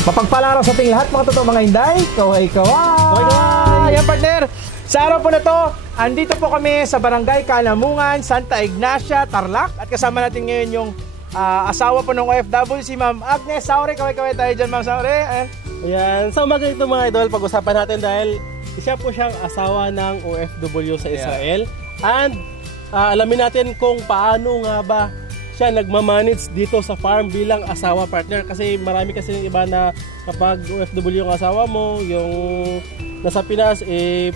Mapagpalang araw sa ating lahat mga totoo mga Inday. Kaway-kaway! Ayan partner, sa araw po na to, andito po kami sa Barangay Kalamungan, Santa Ignacia, Tarlac. At kasama natin ngayon yung asawa po ng OFW, si Ma'am Agnes Saure. Kaway-kaway tayo dyan, Ma'am Saure. Ayan, sa umaga ito mga idol, pag-usapan natin dahil isa po siyang asawa ng OFW sa Israel. And alamin natin kung paano nga ba siya nagmamanage dito sa farm bilang asawa partner. Kasi marami kasi yung iba na kapag OFW yung asawa mo, yung nasa Pinas,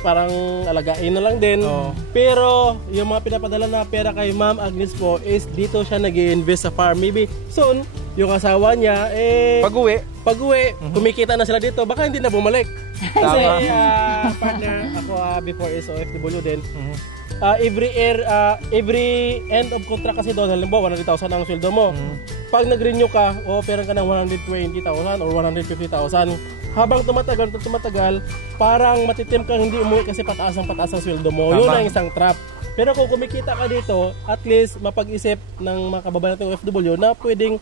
parang alagain na lang din. Pero yung mga pinapadala na pera kay Ma'am Agnes po is dito siya nag-i-invest sa farm. Maybe soon, yung asawa niya, pag-uwi, kumikita na sila dito, baka hindi na bumalik. Kasi partner, ako before is OFW din. Every end of contract kasi doon, halimbawa 100,000 ang sweldo mo. Pag nag-renew ka, o-offeran ka ng 120,000 or 150,000. Habang tumatagal, parang matitim kang hindi umuwi kasi pataas ang sweldo mo. Yun ang isang trap. Pero kung kumikita ka dito, at least mapag-isip ng mga kababayan natin OFW na pwedeng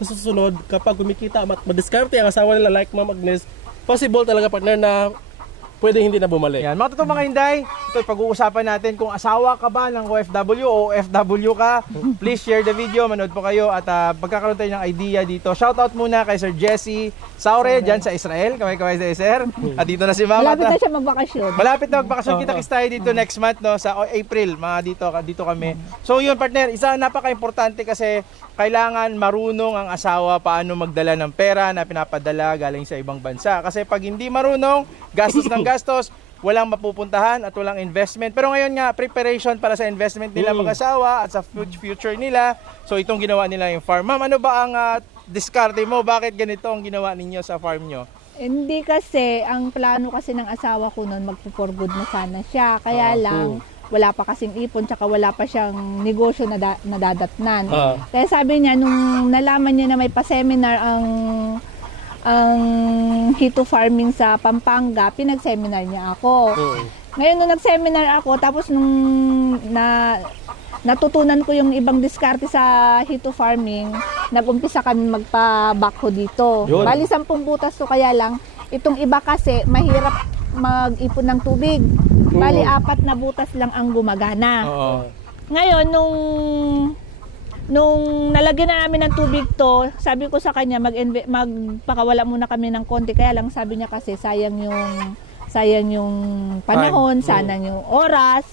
sa susunod, kapag kumikita, madiskarte ang asawa nila like Ma'am Agnes, possible talaga partner na pwede hindi na bumalik. Yan, mga totoo mga Inday, ito pag-uusapan natin kung asawa ka ba ng OFW o OFW ka. Please share the video, manood po kayo at pagkakaroon tayo ng idea dito. Shoutout muna kay Sir Jesse Saure dyan sa Israel. Kaway-kaway sa Sir. At dito na si Mama. Malapit na siya magbakasyon. Malapit na magbakasyon. Kita-kits tayo dito next month, no, sa April. Mga dito kami. So yun partner, isa napaka-importante kasi kailangan marunong ang asawa paano magdala ng pera na pinapadala galing sa ibang bansa. Kasi pag hindi marunong, gastos ng gastos, walang mapupuntahan at walang investment. Pero ngayon nga, preparation para sa investment nila mag-asawa at sa future nila. So itong ginawa nila yung farm. Ma'am, ano ba ang diskarte mo? Bakit ganito ang ginawa ninyo sa farm nyo? Hindi kasi, ang plano kasi ng asawa ko noon, magpo-for good na sana siya. Kaya lang, wala pa kasing ipon, tsaka wala pa siyang negosyo na nadadatnan. Kaya sabi niya, nung nalaman niya na may pa-seminar ang hito farming sa Pampanga, pinag-seminar niya ako. Ngayon nung nag-seminar ako, tapos nung natutunan ko yung ibang diskarte sa hito farming, nag-umpisa kami magpa-backho dito. Bali 10 butas to, kaya lang, itong iba kasi mahirap mag-ipon ng tubig. Bali 4 na butas lang ang gumagana. Ngayon nung nalagyan na namin ng tubig to, sabi ko sa kanya magpakawala muna kami ng konti, kaya lang sabi niya kasi sayang yung panahon, sana yung oras.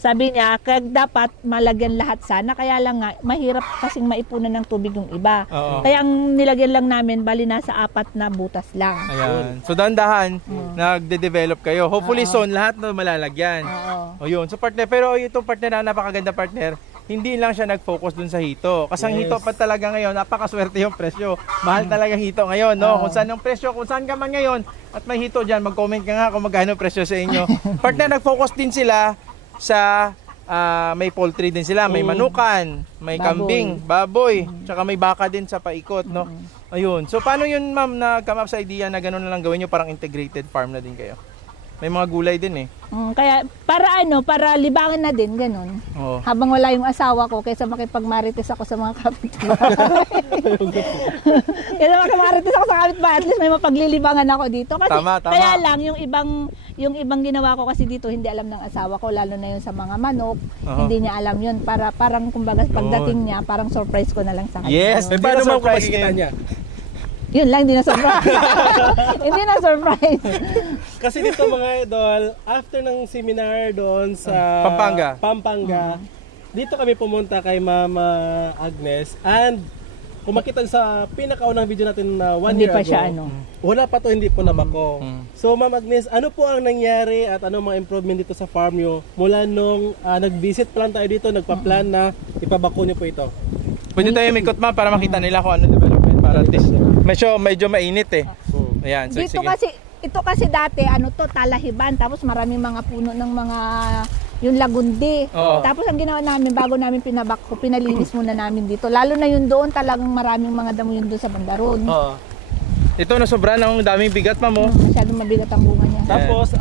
Sabi niya, kaya dapat malagyan lahat sana, kaya lang nga mahirap kasing maipunan ng tubig yung iba. Kaya ang nilagyan lang namin, bali nasa 4 na butas lang. Ayan. So dahan-dahan, nagde-develop kayo. Hopefully soon, lahat na malalagyan. O yun. So partner, pero itong partner na napakaganda partner, hindi lang siya nag-focus dun sa hito. Kasi ang hito pa talaga ngayon, napakaswerte yung presyo. Mahal talaga hito ngayon, no? Kung saan yung presyo, kung saan ka man ngayon, at may hito dyan, mag-comment ka nga kung magkano presyo sa inyo. Partner, nag-focus din sila sa may poultry din sila, may manukan, may kambing, baboy, tsaka may baka din sa paikot, no? Ayun. So paano yun, ma'am, na-come up sa idea na gano'n na lang gawin nyo, parang integrated farm na din kayo? May mga gulay din kaya para libangan na din ganun. Habang wala yung asawa ko, kaysa makipagmarites ako sa mga kapitbahay. Kaysa makipagmarites ako sa kapitbahay, at least may mapaglilibangan ako dito. Kasi tama. Kaya lang yung ibang ginawa ko kasi dito hindi alam ng asawa ko, lalo na yun sa mga manok. Hindi niya alam yun, parang kumbaga pagdating niya, parang surprise ko na lang sa kanya. Yes, may paano mo makikita niya? Yun lang, hindi na surprise. Hindi na surprise. Kasi dito mga idol, after ng seminar doon sa Pampanga, dito kami pumunta kay Mama Agnes, and kung makita sa pinakaunang video natin na 1 year ago, wala pa to, hindi po nabako. So Ma'am Agnes, ano po ang nangyari at ano mga improvement dito sa farm nyo mula nung nag-visit plan tayo dito, nagpa-plan na ipabako nyo po ito? Pwede tayo mikot, ma'am, para makita nila kung ano development para this. Medyo mainit Ayan, so dito sige. Ito kasi dati talahiban, tapos maraming mga puno ng mga yung lagundi. Tapos ang ginawa namin, bago namin pinabakho, pinalinis muna namin dito. Lalo na yun doon, talagang maraming mga damo yun doon sa bandaron. Ito na sobra ng daming bigat, ma'am. Masyadong mabigat ang bunga niya. Tapos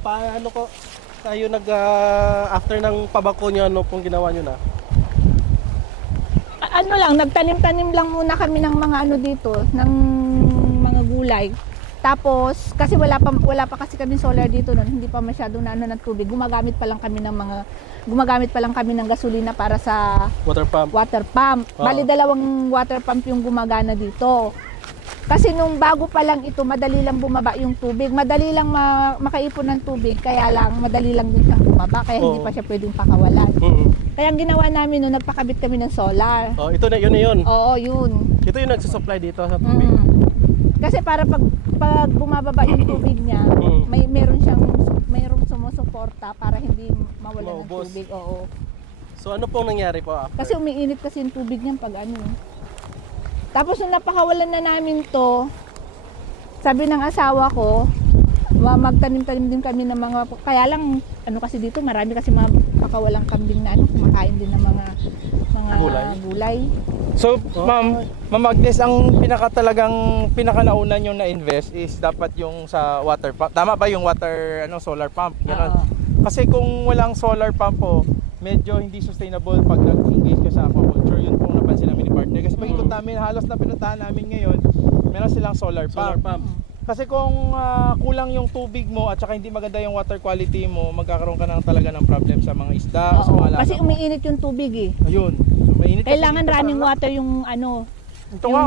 paano kayo after ng pabako niyo, ano pong ginawa niyo na? Nagtanim-tanim lang muna kami ng mga dito, ng mga gulay. gulay. Tapos kasi wala pa kasi kami solar dito noon, hindi pa masyadong naano ng tubig. Gumagamit pa lang kami ng gasolina para sa water pump. Bali 2 water pump yung gumagana dito. Kasi nung bago pa lang ito, madali lang bumaba yung tubig. Madali lang makaipon ng tubig, kaya lang madali lang din siyang bumaba, kaya hindi pa siya pwedeng pakawalan. Kaya ang ginawa namin noon, nagpakabit kami ng solar. Ito na yun. Oo, yun. Ito yung nagsusupply dito sa tubig. Kasi para pag bumababa yung tubig niya, mayroon sumusuporta para hindi mawala ng tubig. Oo. So ano pong nangyari po after? Kasi umiinit kasi yung tubig niyan pag ano. Tapos nung napakawalan na namin to, sabi ng asawa ko, magtanim-tanim din kami ng mga, kaya lang ano kasi dito marami kasi mga pakawalang kambing na kumakain din ng mga gulay. So, Ma'am Agnes, ang pinakanauna nyo na-invest is dapat yung sa water pump. Tama ba yung solar pump? Kasi kung walang solar pump po, medyo hindi sustainable pag nag-engage ka sa aquaculture. Yun pong napansin namin ni partner. Kasi pag-ikot namin, halos na pinuntahan namin ngayon, meron silang solar pump. Kasi kung kulang yung tubig mo at saka hindi maganda yung water quality mo, magkakaroon ka talaga ng problem sa mga isda. Sa mga alaga kasi umiinit yung tubig eh. Ayun. So, mainit kailangan running water yung ano. Ito nga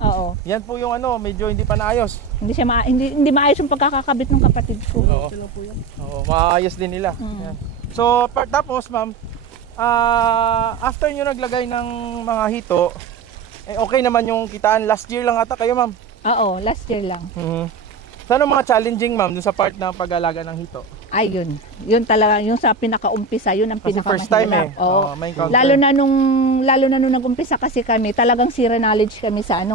Oo. Yan po yung medyo hindi pa naayos. Hindi maayos yung pagkakakabit ng kapatid ko. Oo, maayos din nila. Yan. So, tapos ma'am, after nyo naglagay ng mga hito, okay naman yung kitaan. Last year lang ata kayo, ma'am. Oo, last year lang. So, ano mga challenging, ma'am, dun sa part ng pag-alaga ng hito? Ay, yun talaga, yung sa pinaka-umpisa, yun ang pinakamahirap. First time Oo. may encounter. Lalo na nung nag-umpisa kasi kami, talagang zero knowledge kami sa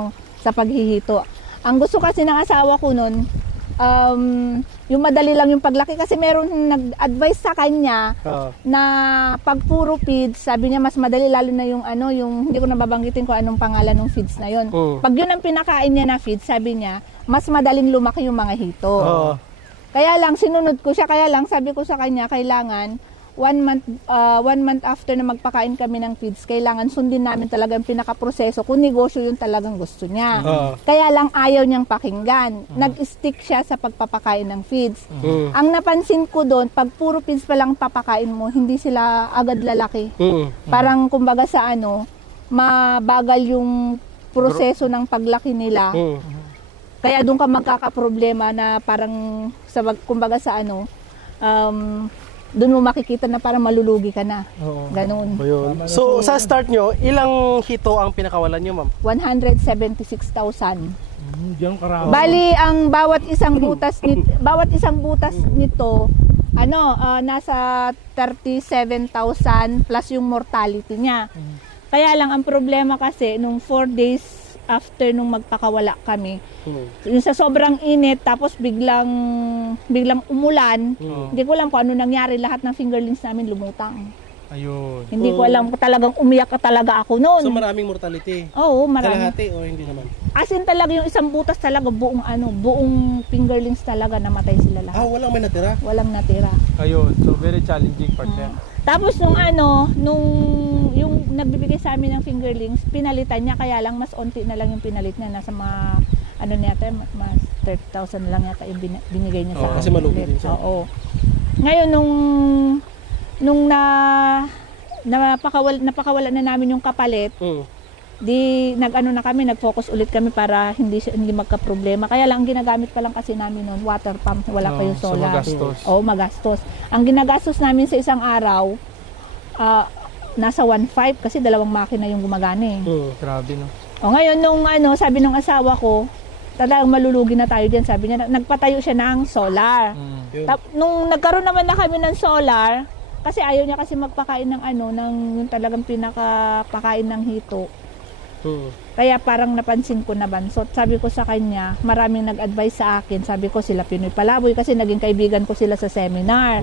paghihito. Ang gusto kasi ng asawa ko nun, yung madali lang yung paglaki, kasi meron nag-advise sa kanya na pag puro feeds, sabi niya mas madali, lalo na yung hindi ko nababanggitin kung anong pangalan ng feeds na yun. Pag yun ang pinakain niya na feeds, sabi niya mas madaling lumaki yung mga hito. Kaya lang sinunod ko siya, kaya lang sabi ko sa kanya, kailangan 1 month after na magpakain kami ng feeds, kailangan sundin namin talaga yung pinaka-proseso kung negosyo yung talagang gusto niya. Kaya lang ayaw niyang pakinggan. Nag-stick siya sa pagpapakain ng feeds. Ang napansin ko doon, pag puro feeds pa lang papakain mo, hindi sila agad lalaki. Parang kumbaga sa mabagal yung proseso ng paglaki nila. Kaya doon ka magkakaproblema na parang kumbaga sa doon mo makikita na parang malulugi ka na. Ganoon. So sa start nyo, ilang hito ang pinakawalan nyo, ma'am? 176,000. Diyan karami. Bali ang bawat isang butas nito nasa 37,000 plus yung mortality niya. Kaya lang ang problema kasi nung 4 days after nung magpakawala kami, yung sa sobrang init, tapos biglang umulan, hindi ko alam kung ano nangyari, lahat ng fingerlings namin lumutang. Ayun. Hindi ko alam, talagang umiyak talaga ako noon. So maraming mortality? Oo, marami. Kalahati o hindi naman? As in talaga yung isang butas talaga, buong fingerlings talaga, namatay sila lahat. Walang may natira? Walang natira. Ayun, so very challenging partner. Tapos yung nagbibigay sa amin ng fingerlings, pinalitan niya, kaya lang mas onti na lang yung pinalit niya, nasa mga mas 30,000 lang yata yung binigay niya sa amin. Kasi malugi din siya. Oo. Ngayon nung napakawala na namin yung kapalit, nag-focus ulit kami para hindi magka-problema. Kaya lang ginagamit pa lang kasi namin noon water pump, wala pa yung solar. So magastos. Magastos. Ang ginagastos namin sa isang araw nasa 1.5 kasi 2 makina yung gumagana eh. Grabe no. Ngayon nung sabi ng asawa ko, talagang malulugi na tayo diyan, sabi niya, nagpatayo siya ng solar. Nung nagkaroon naman na kami ng solar, kasi ayaw niya kasi magpakain ng yung talagang pinakapakain ng hito. Kaya parang napansin ko naman. So sabi ko sa kanya, maraming nag-advise sa akin. Sabi ko sila Pinoy Palaboy kasi naging kaibigan ko sila sa seminar.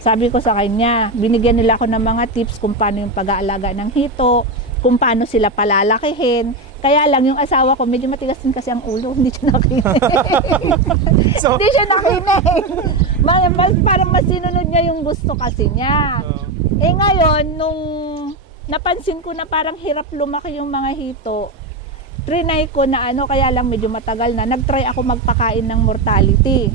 Sabi ko sa kanya, binigyan nila ako ng mga tips kung paano yung pag-aalaga ng hito, kung paano sila palalakihin. Kaya lang yung asawa ko, medyo matigas din kasi ang ulo, hindi siya nakinig. Hindi siya nakinig. Parang mas sinunod niya yung gusto kasi niya. Ngayon, nung napansin ko na parang hirap lumaki yung mga hito, trinay ko na kaya lang medyo matagal na, nagtry ako magpakain ng mortality.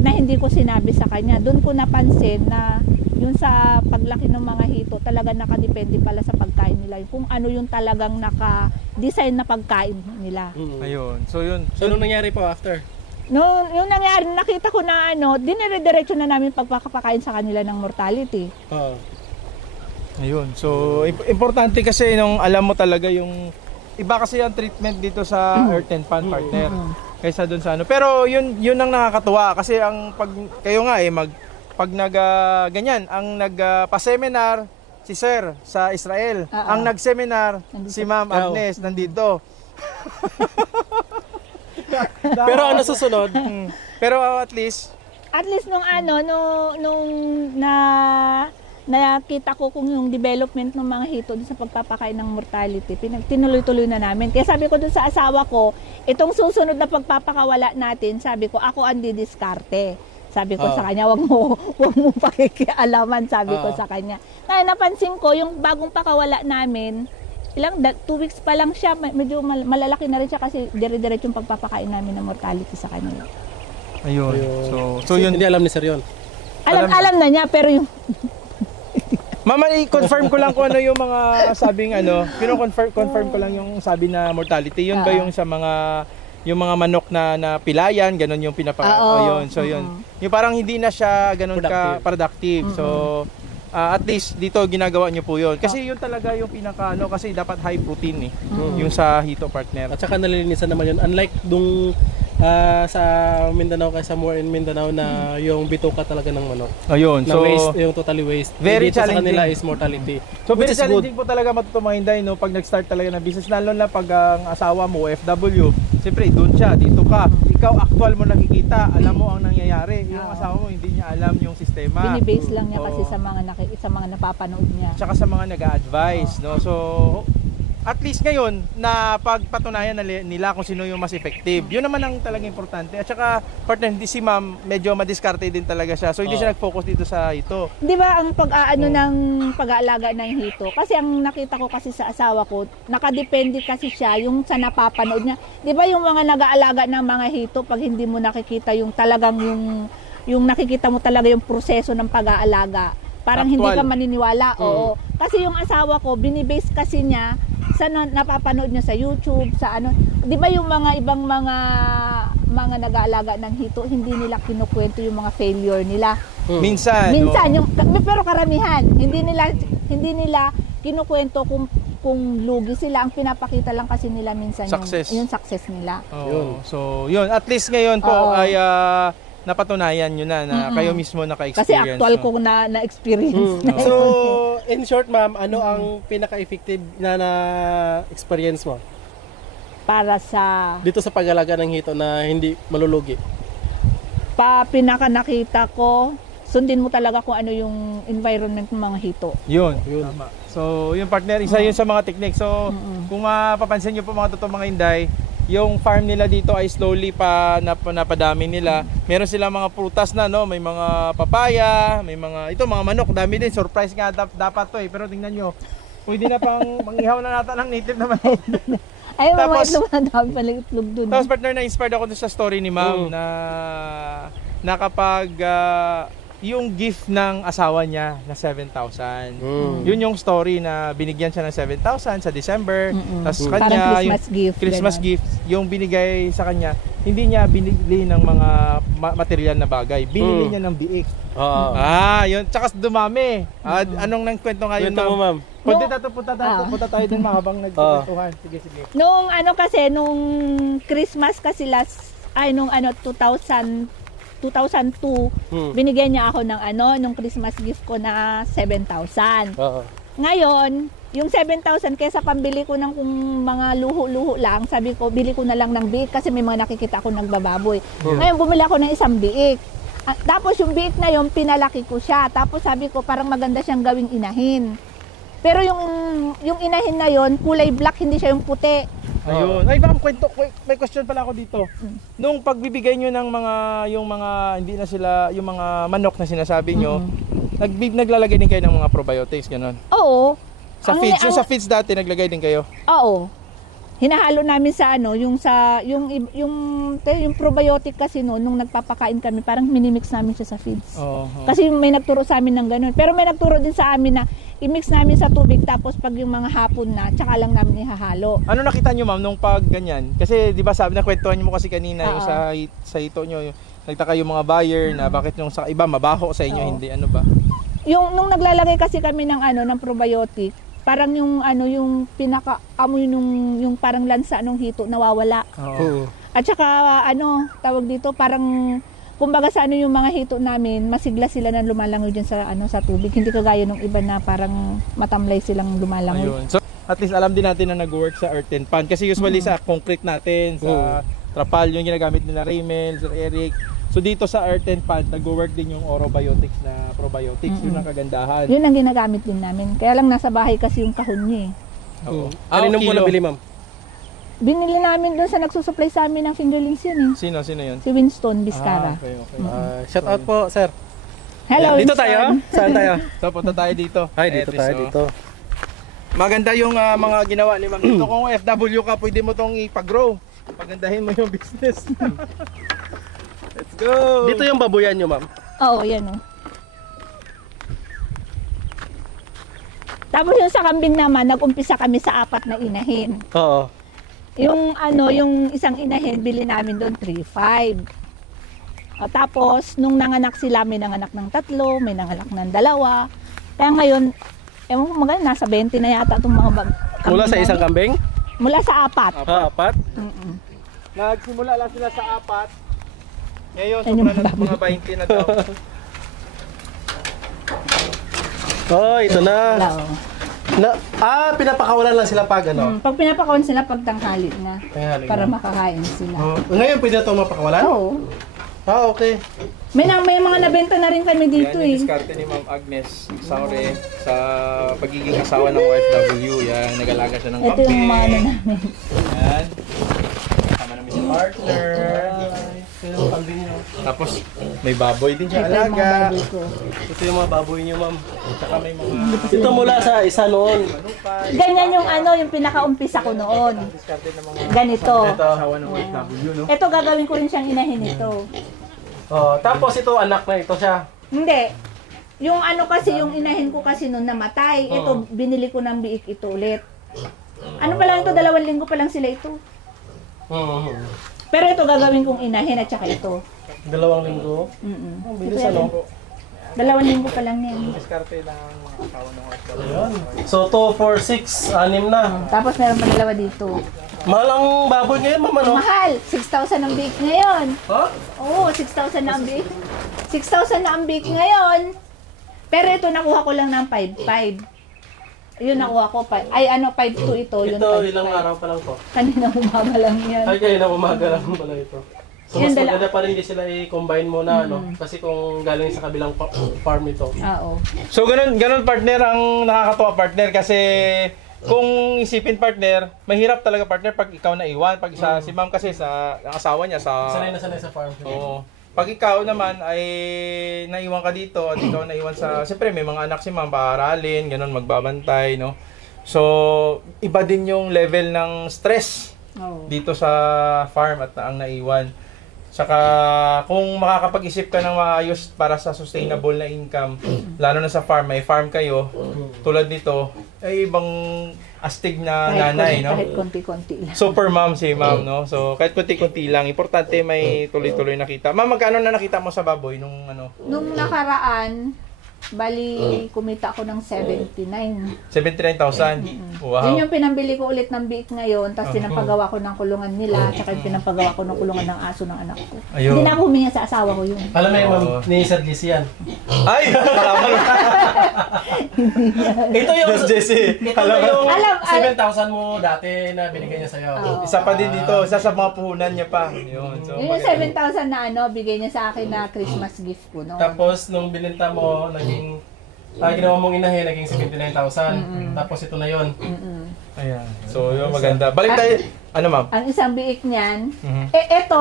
Na hindi ko sinabi sa kanya. Doon ko napansin na yung sa paglaki ng mga hito, talaga nakadepende pala sa pagkain nila. Kung ano yung talagang naka-design na pagkain nila. Ayun. So yun. So anong nangyari po after? Yung nangyari, nakita ko na dinire-diretso na namin pagpapakain sa kanila ng mortality. Ayun. So importante kasi nung alam mo talaga yung iba kasi ang treatment dito sa Earth and Pan partner kaysa doon sa Pero yun ang nakakatuwa kasi ang pag kayo nga pag ganyan, ang nagpa-seminar si Sir sa Israel. Ang nag-seminar si Ma'am Agnes nandito. Pero ano susunod? Pero at least nung nakita ko kung yung development ng mga hito sa pagpapakain ng mortality, tinuloy-tuloy na namin. Kaya sabi ko dun sa asawa ko, itong susunod na pagpapakawala natin, sabi ko, ako ang didiskarte. Sabi ko sa kanya, wag mo pakikialaman, sabi ko sa kanya. Kaya napansin ko, yung bagong pakawala namin, 2 weeks pa lang siya, medyo malalaki na rin siya kasi dire-diretso yung pagpapakain namin ng mortality sa kanya. Ayun. So yun. Hindi alam ni Sir yun? Alam na niya, pero yung... Mama, i-confirm ko lang kung ano yung mga sabing confirm ko lang yung sabi na mortality. Yun ba yung sa yung mga manok na pilayan, ganun yung yun. So yun. Yung parang hindi na siya ganun ka productive. So at least dito ginagawa niyo po yun. Kasi yun talaga yung pinaka kasi dapat high protein yung sa hito partner. At saka nalilinisan naman yun. Unlike dung sa Mindanao kaysa more in Mindanao na yung bituka talaga ng manok. Ayun. Na waste, yung totally waste. Very dito challenging. Sa kanila is mortality. So very challenging po talaga matutumahin dahil pag nag-start talaga ng business, lalo na pag ang asawa mo OFW, siyempre doon siya, dito ka. Ikaw actual mo nakikita, alam mo ang nangyayari. Yung asawa mo hindi niya alam yung sistema. Binibase lang niya kasi sa mga napapanood niya. Tsaka sa mga nag-a-advise, no? So at least ngayon na pagpatunayan nila kung sino yung mas effective. Yun naman ang talagang importante. At saka partner, hindi si Ma'am, medyo madiskarte din talaga siya. So hindi siya nag-focus dito sa hito. Di ba ang ng pag-aalaga ng hito? Kasi ang nakita ko kasi sa asawa ko, nakadepende kasi siya yung sa napapanood niya. Di ba yung mga nag-aalaga ng mga hito, pag hindi mo nakikita yung talagang yung nakikita mo talaga yung proseso ng pag-aalaga, parang actual. Hindi ka maniniwala. Oo. Kasi yung asawa ko, binibase kasi niya sa napapanood niya sa YouTube, sa di ba yung mga ibang mga nag-aalaga ng hito, hindi nila kinukwento yung mga failure nila. Minsan pero karamihan, hindi nila kinukwento kung lugi sila, ang pinapakita lang kasi nila minsan yung success nila. So, yun, at least ngayon po ay napatunayan nyo na kayo mismo naka-experience. Kasi actual ko na-experience. So, in short ma'am, ano ang pinaka-effective na experience mo? Para sa... Dito sa pag-alaga ng hito na hindi malulugi? Pinaka nakita ko, sundin mo talaga kung ano yung environment ng mga hito. Yun. Tama. So, yung partner, isa yun sa mga technique. So, kung papansin nyo po mga mga Inday, yung farm nila dito ay slowly napadami nila. Meron silang mga prutas na, no? May mga papaya, may mga mga manok, dami din. Surprise nga dapat to Pero tingnan nyo, pwede na pang mangihaw na nata ng native na manok. Ay, mga itlog na dami pala itlog dun. Tapos partner, na-inspired ako sa story ni Ma'am na kapag yung gift ng asawa niya na 7,000. Yun yung story na binigyan siya ng 7,000 sa December. Tapos kanya Christmas gift, yung binigay sa kanya, hindi niya binili ng mga material na bagay. Binili niya ng biik. Yun. Tsaka dumami. Anong nang kwento nga yun, Ma'am? Punta tayo din habang nagkwentuhan. Sige. Nung Christmas kasi nung 2002, binigyan niya ako nung Christmas gift ko na 7,000. Ngayon, yung 7,000 kaysa pambili ko ng kung mga luho-luho lang, sabi ko, bili ko na lang ng biik kasi may mga nakikita ako nagbababoy. Ngayon, bumili ako ng isang biik. Tapos yung biik na yun, pinalaki ko siya. Tapos sabi ko, parang maganda siyang gawing inahin. Pero yung inahin na yun, kulay black, hindi siya yung puti. Ayun. Ay, Ma'am, may question pala ako dito. Nung pagbibigay nyo ng yung mga manok na sinasabi nyo, naglalagay din kayo ng mga probiotics, gano'n? Oo. Sa feeds dati, naglagay din kayo? Oo. hinahalo namin sa ano, yung probiotic kasi no, nung nagpapakain kami, parang minimix namin siya sa feeds. Kasi may nagturo sa amin ng ganun. Pero may nagturo din sa amin na i-mix namin sa tubig, tapos pag yung mga hapon na, tsaka lang namin ihahalo. Ano nakita nyo ma'am nung pag ganyan? Kasi di ba sabi na kwentuhan nyo mo kasi kanina yung sa hito nyo, nagtaka yung mga buyer na bakit yung sa iba mabaho, sa inyo hindi, ano ba? Yung nung naglalagay kasi kami ng ano ng probiotic, parang yung ano yung pinaka-amoy yung parang lansa ng hito nawawala. At saka ano tawag dito, parang kumbaga sa ano yung mga hito namin, masigla sila na lumalangoy diyan sa ano sa tubig, hindi kagaya nung iba na parang matamlay silang lumalangoy. Ayun. So at least alam din natin na nag-work sa earthen pan kasi usually sa concrete natin, sa trapal yung ginagamit nila Raymel, Sir Eric. So dito sa earthen pan, nag-work din yung orobiotics na probiotics. Yun ang kagandahan. Yun ang ginagamit din namin. Kaya lang nasa bahay kasi yung kahon niya eh. Kanino po nabili, ma'am? Binili namin doon sa nagsusupply sa amin ng fingerlings yun eh. Sino yun? Si Winston Vizcara. Okay. Shout out po, sir. Hello, Dito Winston. tayo? Saan tayo? So punta tayo dito. Ay, dito tayo, dito. Maganda yung mga ginawa ni ma'am dito. Kung FW ka, pwede mo tong ipag-grow. Pagandahin mo yung business. Let's go! Dito yung babuyan nyo, ma'am. Oo, yan o. Tapos yung sa kambing naman, nag-umpisa kami sa 4 na inahin. Oo. Yung ano, yung isang inahin, bili namin doon 3.5. Tapos, nung nanganak sila, may nanganak ng 3, may nanganak ng 2. Kaya ngayon, ewan ko maganda, nasa 20 na yata itong mga kambing. Mula sa isang kambing? Mula sa 4. 4? Nagsimula lang sila sa 4. Ngayon, sobra na mga 20 na daw. Oh, ito na. Pinapakawalan lang sila pag ano? Pag pinapakawan sila pag tanghali na. Para na. makakain sila. Ngayon pwede na ito mapakawalan? Oo. Okay. May mga nabenta na rin kami dito yan, eh. yung diskarte ni Ma'am Agnes Saure sa pagiging asawa ng OFW. Yan, nag-alaga siya ng Ito yung mga ano namin. Yan. Kasama namin si partner. Tapos may baboy din siya Ito yung mga alaga. baboy ko. Ito yung mga baboy nyo, ma'am. Saka may mga Ito mula sa isa noon. Ganyan yung ano, yung pinaka-umpisa ko noon. diskarte ng mga Ganito. asawa ng OFW, no? Ito gagawin ko rin siyang inahin ito. Tapos ito anak na ito siya. Hindi. Yung ano kasi, yung inahin ko kasi noon namatay. Ito, binili ko ng biik ito ulit. Ano pa lang ito, 2 linggo pa lang sila ito. Pero ito gagawin kong inahin at saka ito. 2 linggo? Ang bilis ano? 2 linggo pa lang yan. Diskarte ng mga asawa ng OFW. So 2, 4, 6, 6 na. Tapos meron pa 2 dito. Mahal ang baboy ngayon, ma'am, ano? Mahal, 6,000 ang biik ngayon. Ha? Oo, 6,000 na ang biik. 6,000 na ang biik ngayon. Pero ito nakuha ko lang ng 5,500. Yun nakuha ko. 5,2 ito. Yun, Ito, 5,500. ilang araw pa lang to? Kanina umaga lang yan. Ay, kayo na umaga lang pala ito. So, Yan, mas maganda pa rin hindi sila i-combine muna, ano? Kasi kung galing sa kabilang farm ito. Oo. So ganun partner ang nakakatuwa partner kasi kung isipin partner, mahirap talaga partner pag ikaw na iwan. Pag si ma'am kasi ang asawa niya sa Sanay na sa farm. Oo. Pag ikaw naman ay naiwan ka dito at ikaw naiwan sa siyempre may mga anak si ma'am paaralin, ganun magbabantay, no. So iba din yung level ng stress dito sa farm at ang naiwan. Saka kung makakapag-isip ka ng maayos para sa sustainable na income, lalo na sa farm, may farm kayo, tulad nito, ay ibang astig na nanay, no? Kahit konti-konti lang. Super mom si ma'am, no? So kahit konti-konti lang, importante may tuloy-tuloy nakita. Ma'am, magkano na nakita mo sa baboy nung ano? Nung nakaraan, bali kumita ako ng 79. 79,000. Wow. Yun yung pinambili ko ulit ng biik ngayon, tapos pinampagawa ko ng kulungan nila, tsaka yung pinampagawa ko ng kulungan ng aso ng anak ko. Ayun. Hindi na ako huminga sa asawa ko yun. Alam mo yung ma'am, ni Sir Jesse yan. Ay! Ito yung, Just Jesse. ito na yung Alam, 7,000 mo dati na binigay niya sa'yo. Isa pa din dito, isa sa mga puhunan niya pa. Yun. So, Yun yung 7,000 na ano, bigay niya sa akin na Christmas gift ko, no? Tapos nung binenta mo, ginawa mong inahin, naging 79,000. Tapos ito na yon. Ayan. So, yun maganda. Balik tayo. Ano ma'am? Ang isang biik niyan, eto,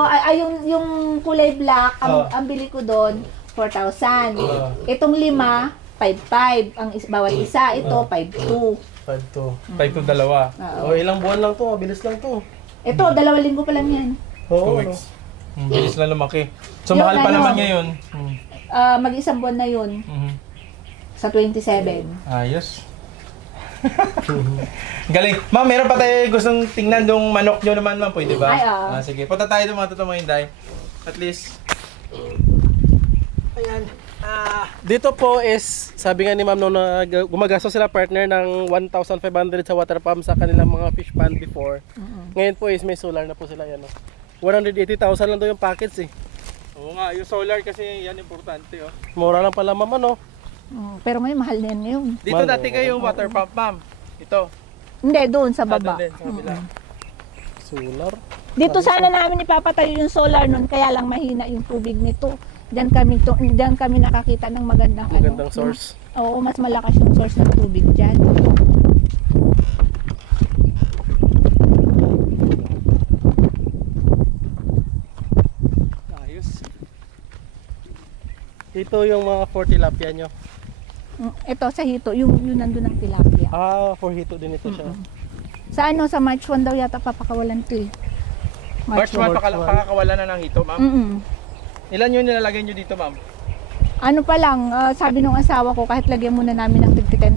yung kulay black, ang bili ko doon, 4,000. Itong 5, 5-5 ang bawat isa. Ito, 5-2. 5-2. 5 to dalawa. Oh, ilang buwan lang to, mabilis lang to. Ito, 2 linggo pa lang yan. 2 Oo, weeks. Bilis na lumaki. So, Yung mahal pa ano, naman ngayon. Mag-isang buwan na yun Mhm. sa 27. Ayos. Galing. Ma'am, meron pa tayo gustong tingnan yung manok nyo naman, ma'am. Pwede ba? Ay, oo. Sige. Punta tayo doon mga totoong mga Inday. At least. Ayan. Dito po is, sabi nga ni ma'am nung gumagastos sila partner ng 1,500 sa water pump sa kanilang mga fish pond before. Ngayon po is may solar na po sila yan. 180,000 lang daw yung package eh. Oo nga, yung solar kasi yan importante. Oh. Mura lang pala ma'am ano. Pero ngayon, mahal na yun. Dito dati kayo yung water pump, ma'am. Ito. Hindi, doon sa baba. Doon din, sa kabila. Solar. Dito sana namin ipapatayo yung solar nun, kaya lang mahina yung tubig nito. Diyan kami nakakita ng Magandang source. Oo, mas malakas yung source ng tubig diyan. Ayos. Ito yung mga 40 tilapia nyo. Ito sa hito, yung nandun ng tilapia. For hito din ito siya. Sa sa March 1 daw yata papakawalan to eh. March 1 pakakawalan na ng hito, ma'am. Ilan yung nilalagay nyo dito, ma'am? Ano pa lang, sabi nung asawa ko, kahit lagyan muna namin ng 10,000.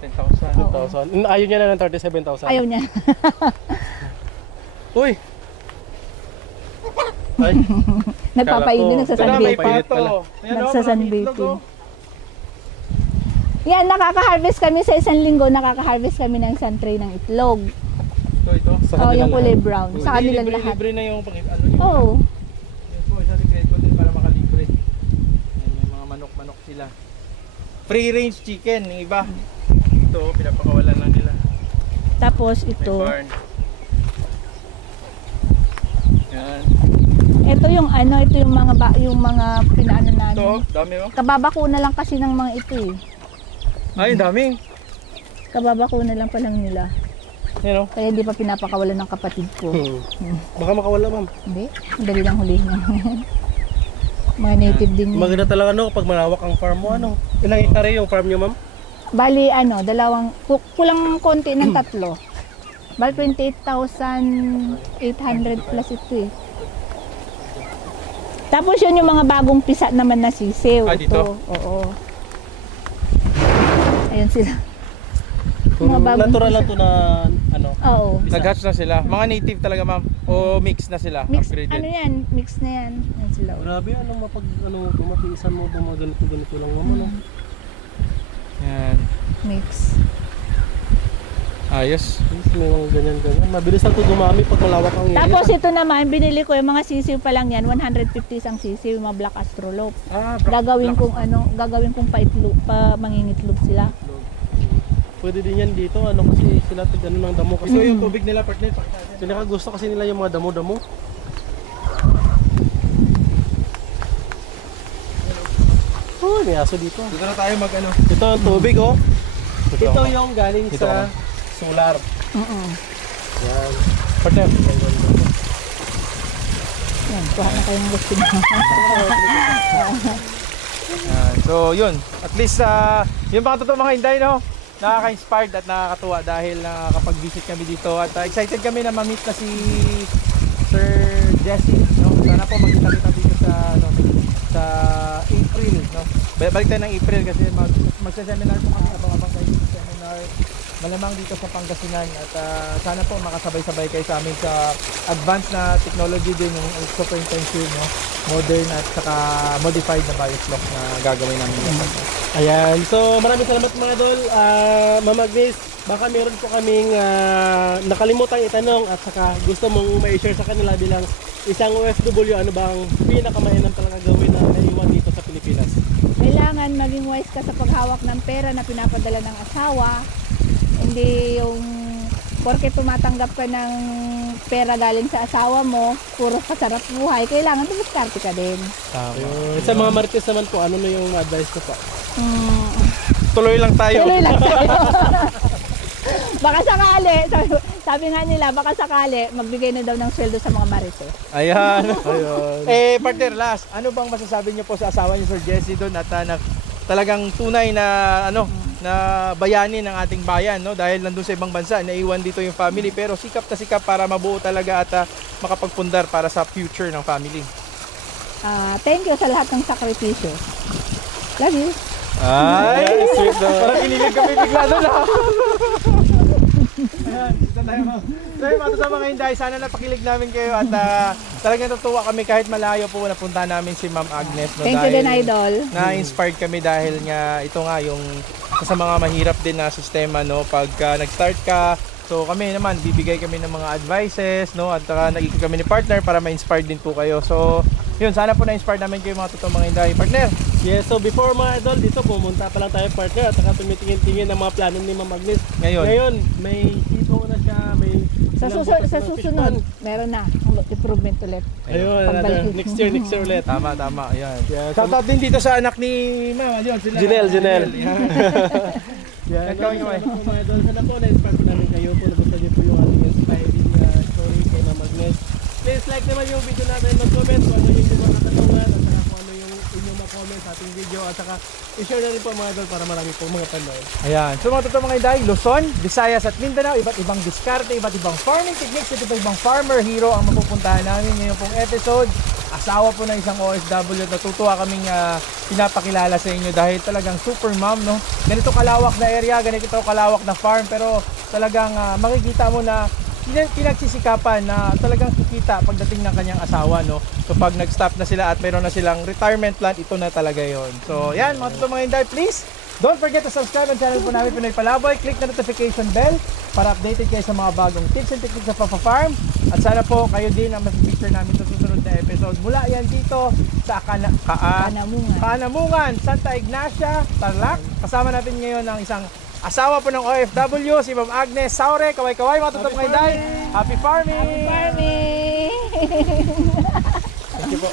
10,000. Ayaw niya na ng 37,000. Ayaw niya. Uy! Ay, Nagpapainin, May nagsasunbathing. pato. Nagsasunbathing. Yan, nakaka-harvest kami sa isang linggo, nakaka-harvest kami ng isang tray ng itlog. Ito. Oh, yung kulay brown. Sa kanila lahat. Libre na yung ano nyo. Oo. Yan po, isa secret ko din para makalibre. Yan, may mga manok-manok sila. Free range chicken, yung iba. Ito, pinapakawalan lang nila. Tapos May ito. barn. Yan. Ito yung ito yung mga pinaano namin. Ito, dami mo. Kababakuna lang kasi ng mga ito eh. Ay, dami. Kababakuna lang pa lang nila. Yan o. Kaya hindi pa pinapakawalan ng kapatid ko. baka makawala ma'am. Hindi, dali lang hulihin lang. Mga native din yun. Maganda talaga pag malawak ang farm mo ano. Ilang hektarya yung farm nyo ma'am? Bali kulang konti ng 3. Bali 28,800 plus ito eh. Tapos yun yung mga bagong pisa naman na sisiw. Dito? Oo. Ayun sila. Mga bagong Natural pisa. lang to na ano. Oo. Nag-hatch na sila. Mga native talaga, ma'am. O mix na sila. Mix, Upgraded. ano yan? Mix na yan. Yan sila. Grabe matiisan mo mga ganito lang ma'am ano. Yan. Mix. Ayos. May mga ganyan. Mabilis lang to dumami pag malawak ang area. Tapos ito naman, binili ko yung mga sisiw pa lang yan. 150 ang sisiw, yung mga black astrolope. Gagawin kong mangingitlog sila. Pwede din yan dito kasi sila tigano ng damo kasi Ito yung tubig nila, partner. sila gusto kasi nila yung mga damo-damo. Oh, may aso dito. Dito na tayo mag-ano. Ito ang tubig oh. Ito ako. yung galing Dito sa ako. solar. Yan. Partner. Yan, kuha na kayong gusto nyo. So, yun. At least, yung mga totoo mga Inday, no? Nakaka-inspired at nakakatuwa dahil nakakapag-visit kami dito. At excited kami na ma-meet na si Sir Jesse, no? Sana po magkita-kita dito sa April, no? Balik tayo ng April kasi magsa-seminar po kami, abang-abang tayo sa seminar malamang dito sa Pangasinan at sana po makasabay-sabay kayo sa amin sa advanced na technology din, yung super intensive, no? Modern at saka modified na biofloc na gagawin namin dito. Ayan. So, maraming salamat mga idol. Ma'am Agnes, baka meron po kaming nakalimutang itanong at saka gusto mong ma-share sa kanila bilang isang OFW, ano bang pinakamainam talaga gawin na naiwan dito sa Pilipinas? Kailangan maging wise ka sa paghawak ng pera na pinapadala ng asawa. Hindi yung porke tumatanggap ka ng pera galing sa asawa mo, puro kasarap buhay. Kailangan tumiskarte ka din. Sa mga marites naman po, ano na yung advice ko po? Tuloy lang tayo. Tuloy lang tayo. Baka sakali, sabi nga nila, baka sakali, magbigay na daw ng sweldo sa mga marites. Ayan. Partner, last, ano bang masasabi niyo po sa asawa niyo, Sir Jesse, doon at talagang tunay na na bayani ng ating bayan, no? Dahil nandun sa ibang bansa, naiwan dito yung family, pero sikap na sikap para mabuo talaga at makapagpundar para sa future ng family. Thank you sa lahat ng sakripisyo. Love you. Ay, sweet na. Parang kinilig kami bigla doon, ha? Ayan, isa tayo, ma'am. So yun, mga kasama ngayon, dahil sana napakilig namin kayo at talagang natutuwa kami kahit malayo po napunta namin si Ma'am Agnes. No, Thank you din, Idol. Na-inspired kami dahil nga ito nga yung sa mga mahirap din na sistema, no, pagka nag-start ka. So kami naman bibigay kami ng mga advices, no, at nagiging kami ni partner para ma-inspire din po kayo. So yun, sana po na-inspire namin kayo mga totoong mga Inday partner. Yes, so before mga idol, dito pumunta pa lang tayo partner at saka tumitingin-tingin ng mga plano ni Ma'am Agnes. Ngayon may sito na siya, may sa susunod, meron na improvement ulit. Ayun, next year ulit. Tama, ayan. Yeah, Shoutout din dito sa anak ni Ma'am, yun, sila. Janelle. Yan, kawin. Mga idol, sana po na-inspire namin kayo kung nagustuhan niyo po yung ating inspiring story kay Ma'am Agnes. Please like naman yung video natin, mag-comment kung ano yung mga katanungan at saka kung ano yung inyong mga-comment sa ating video at saka i-share na rin po mga idol para marami po mga tanong. Ayan, so mga totoong mga Inday, Luzon, Visayas at Mindanao, iba't ibang diskarte, iba't ibang farming techniques at iba't ibang farmer hero ang mapupuntahan namin ngayon pong episode. Asawa po ng isang OFW at natutuwa kaming pinapakilala sa inyo dahil talagang super mom, no? Ganito kalawak na area, ganito kalawak na farm, pero talagang makikita mo na pinagsisikapan na talagang kikita pagdating ng kanyang asawa, no? So pag nag-stop na sila at mayroon na silang retirement plan, ito na talaga yon. So yan, mga totoong mga Inday, please don't forget to subscribe ang channel po namin Pinoy Palaboy. Click na notification bell para updated kayo sa mga bagong tips and techniques sa Papa-Farm. At sana po kayo din ang mapipicture namin sa susunod na episode. Mula yan dito sa Kanamungan, Santa Ignacia, Tarlac. Kasama natin ngayon ang isang asawa po ng OFW, si Ma'am Agnes Saure. Kaway-kaway, mga totoong mga Inday. Happy farming! Happy farming! Thank you po.